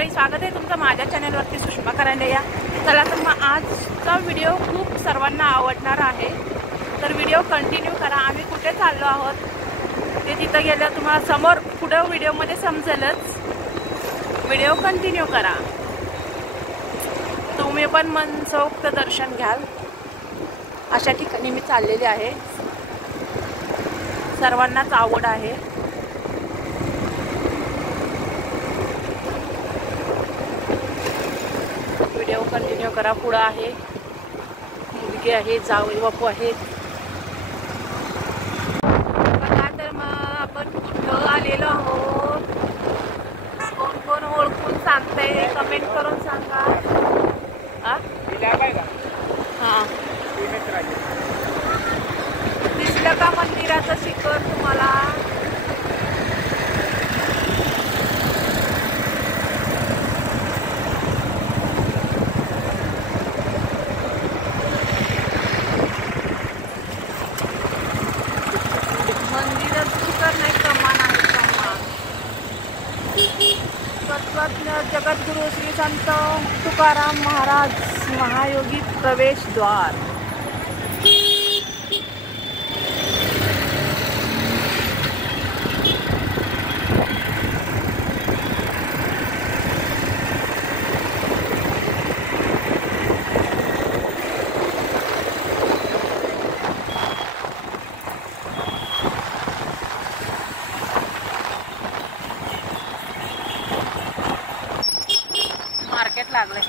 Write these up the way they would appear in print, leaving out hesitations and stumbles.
मंडळी, स्वागत आहे तुमचं माझ्या चॅनलवरती सुषमा करांडे या. चला तर मग आजचा व्हिडिओ खूप सर्वांना आवडणार आहे, तर व्हिडिओ कंटिन्यू करा. आम्ही कुठे चाललो आहोत ते तिथं गेल्यावर तुम्हाला समोर पुढे व्हिडिओमध्ये समजेलच. व्हिडिओ कंटिन्यू करा, तुम्ही पण मनसोक्त दर्शन घ्याल. अशा ठिकाणी मी चाललेली आहे, सर्वांनाच आवड आहे. व्हिडिओ कंटिन्यू करा. पुढं आहे मुलगी आहे, जावई बापू आहेत. बघा तर मग आपण कुठं आलेलो आहोत, कोण कोण ओळखून सांगतंय कमेंट करून सांगा. हां, दिसलं का मंदिराचं शिखर तुम्हाला? मंदिराचं शिखर नाही, कमान आहे, कमान. जगद्गुरु श्री संत तुकाराम महाराज महायोगी प्रवेशद्वार. मार्केट लागले,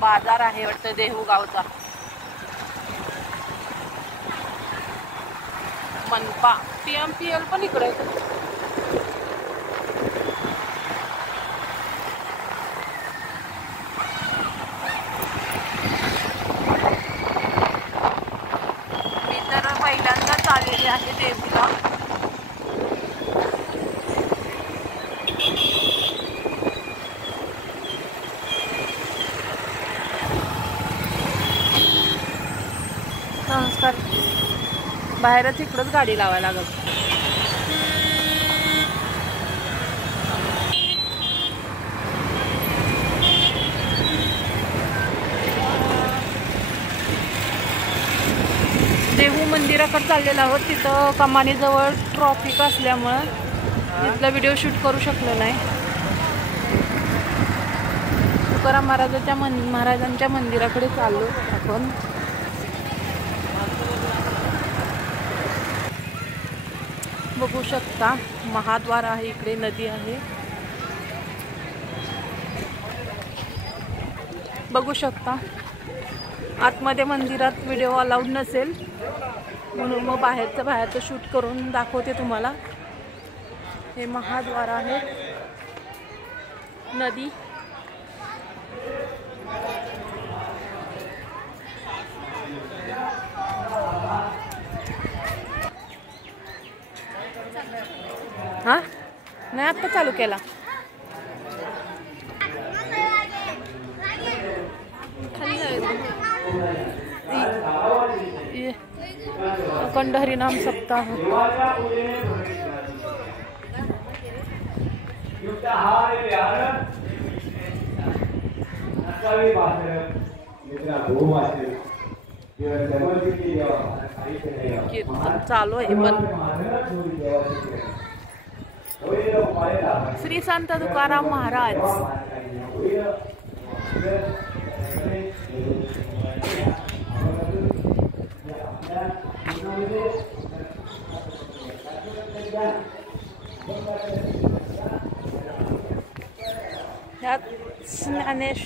बाजार आहे वाटतं देहू गावचा. मनपा PMPL पण इकडे. मी तर पहिल्यांदाच आलेली आहे देहूला. संस्कार बाहेरच, इकडंच गाडी लावायला लागल. देहू मंदिराकडे चाललेलो आहोत. तिथं कमानीजवळ ट्रॉफिक असल्यामुळं तिथला व्हिडिओ शूट करू शकलो नाही. तुकाराम महाराजांच्या मंदिराकडे चाललो आपण. बघू शकता महाद्वार आहे, इकडे नदी आहे. बघू शकता आतमध्ये मंदिरात व्हिडिओ अलाउड नसेल, म्हणून मग बाहेरचं शूट करून दाखवते तुम्हाला. हे महाद्वार आहे, नदी. हा नाही, आत्ता चालू केला. खाली अखंड हरिनाम सप्ताह. कीर्तन चालू आहे पण. श्री संत तुकाराम महाराज. ह्यात ज्ञानेश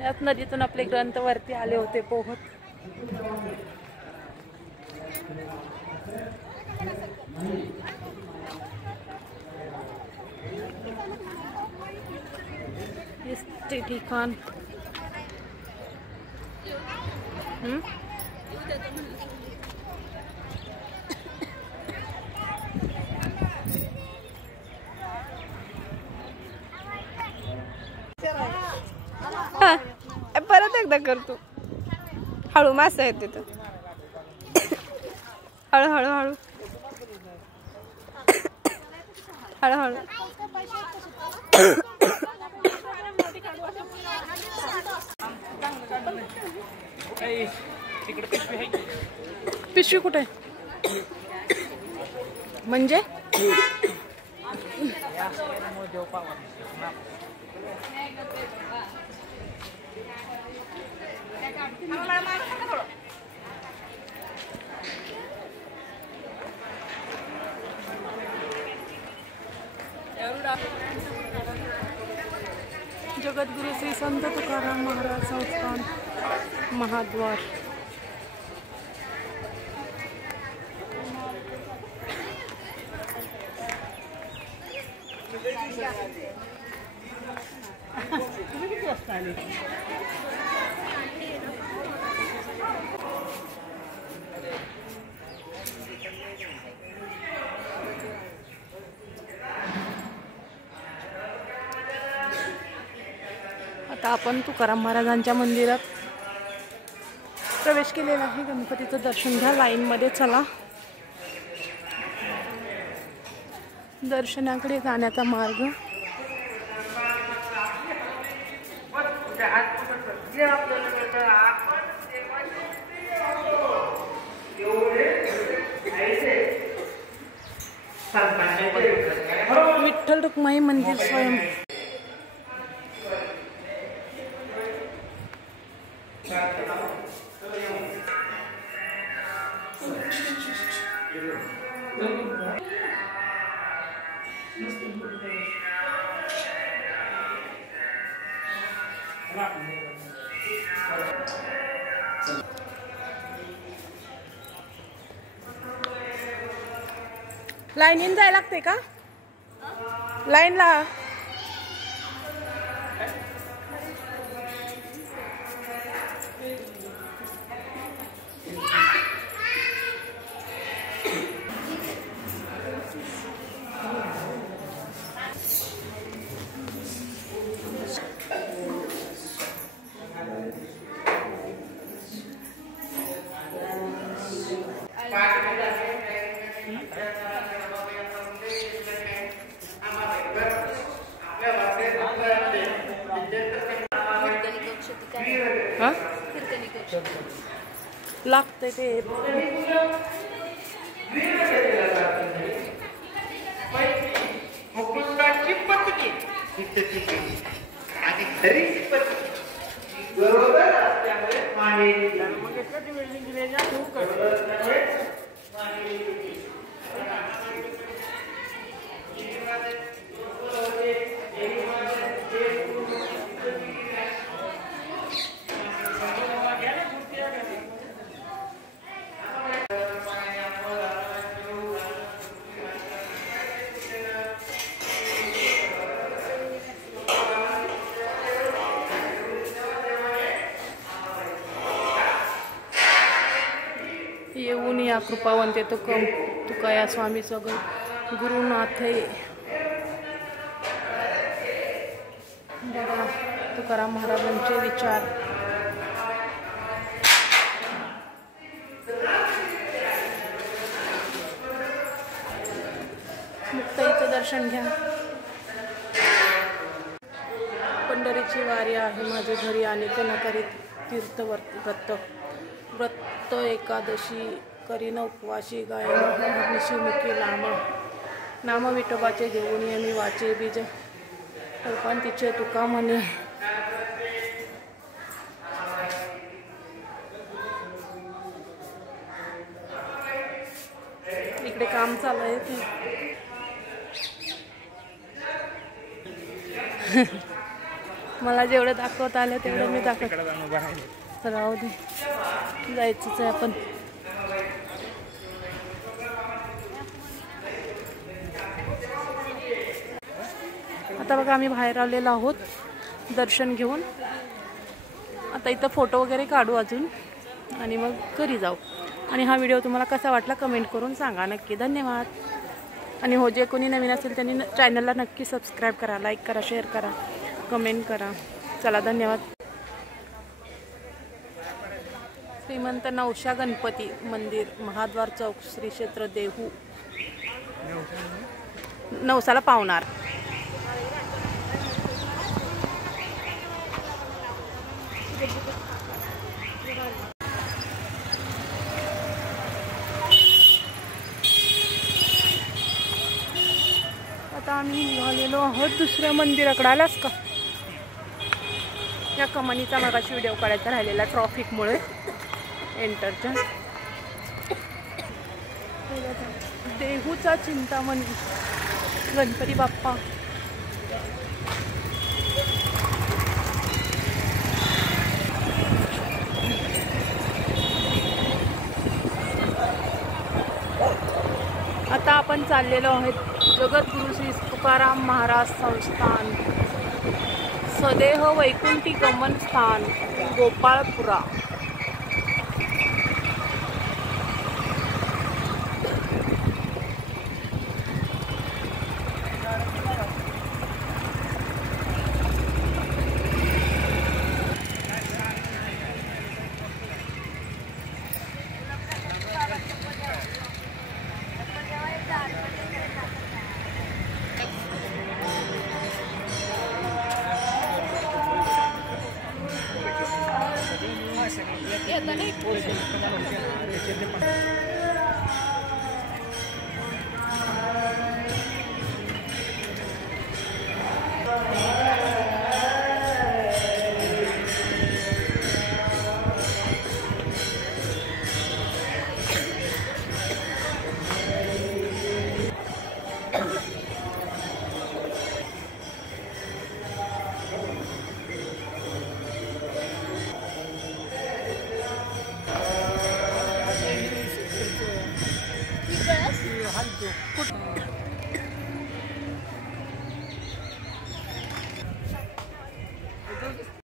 यात नदीतून आपले ग्रंथ वरती आले होते पोहत. ते ठिकाण परत एकदा कर तू. हळू मासा आहे तिथं. हळू हळू हळू हळूहळू. पिशवी कुठे म्हणजे जगद्गुरु श्री संत तुकाराम महाराज संस्थान महाद्वार. आता आपण तुकाराम महाराजांच्या मंदिरात प्रवेश केलेला आहे. गणपतीचं दर्शन घ्या. लाईनमध्ये चला. दर्शनाकडे जाण्याचा मार्ग विठ्ठल रुक्माई मंदिर स्वयं. लाईनीन जायला लागते का? लाईनला लागते ते. मुकुंदाची पत्नी आणि खरी पत्नी बरोबर असल्यामुळे येऊन या कृपावंते तुका या स्वामी सगळ गुरुनाथ. बघा तुकाराम महाराजांचे विचार. मुक्ताईचं दर्शन घ्या. पंढरीची वारी आहे माझे घरी आणि न करीत तीर्थव्रत. व्रत एकादशी करीन उपवाशी गायन निशिमुखी नाम विठोबाचे घेऊन मी वाचे बीज कल्पांतीचे तुका म्हणे. इकडे काम चालू आहे की मला जेवढं दाखवता आलं तेवढं मी दाखवत. राहू दे, जायचंच आहे आपण. आता बघा आम्ही बाहेर आलेलो आहोत दर्शन घेऊन. आता इथं फोटो वगैरे काढू अजून आणि मग घरी जाऊ. आणि हा व्हिडिओ तुम्हाला कसा वाटला कमेंट करून सांगा नक्की. धन्यवाद. आणि हो, जे कोणी नवीन असेल त्यांनी चॅनलला नक्की सबस्क्राईब करा, लाईक करा, शेअर करा, कमेंट करा. चला, धन्यवाद. श्रीमंत नवशा गणपती मंदिर, महाद्वार चौक, श्री क्षेत्र देहू. नवसाला पावणार. आता आम्ही निघालेलो आहोत दुसऱ्या मंदिराकडे. आलास का? या कमानीचा मगाशी व्हिडिओ काढायचा राहिलेला ट्रॉफिकमुळे एंटरच्या. देहूचा चिंतामणी गणपती बाप्पा. आता आपण चाललेलो आहोत जगद्गुरु श्री तुकाराम महाराज संस्थान सदेह वैकुंठी गमन स्थान गोपाळपुरा.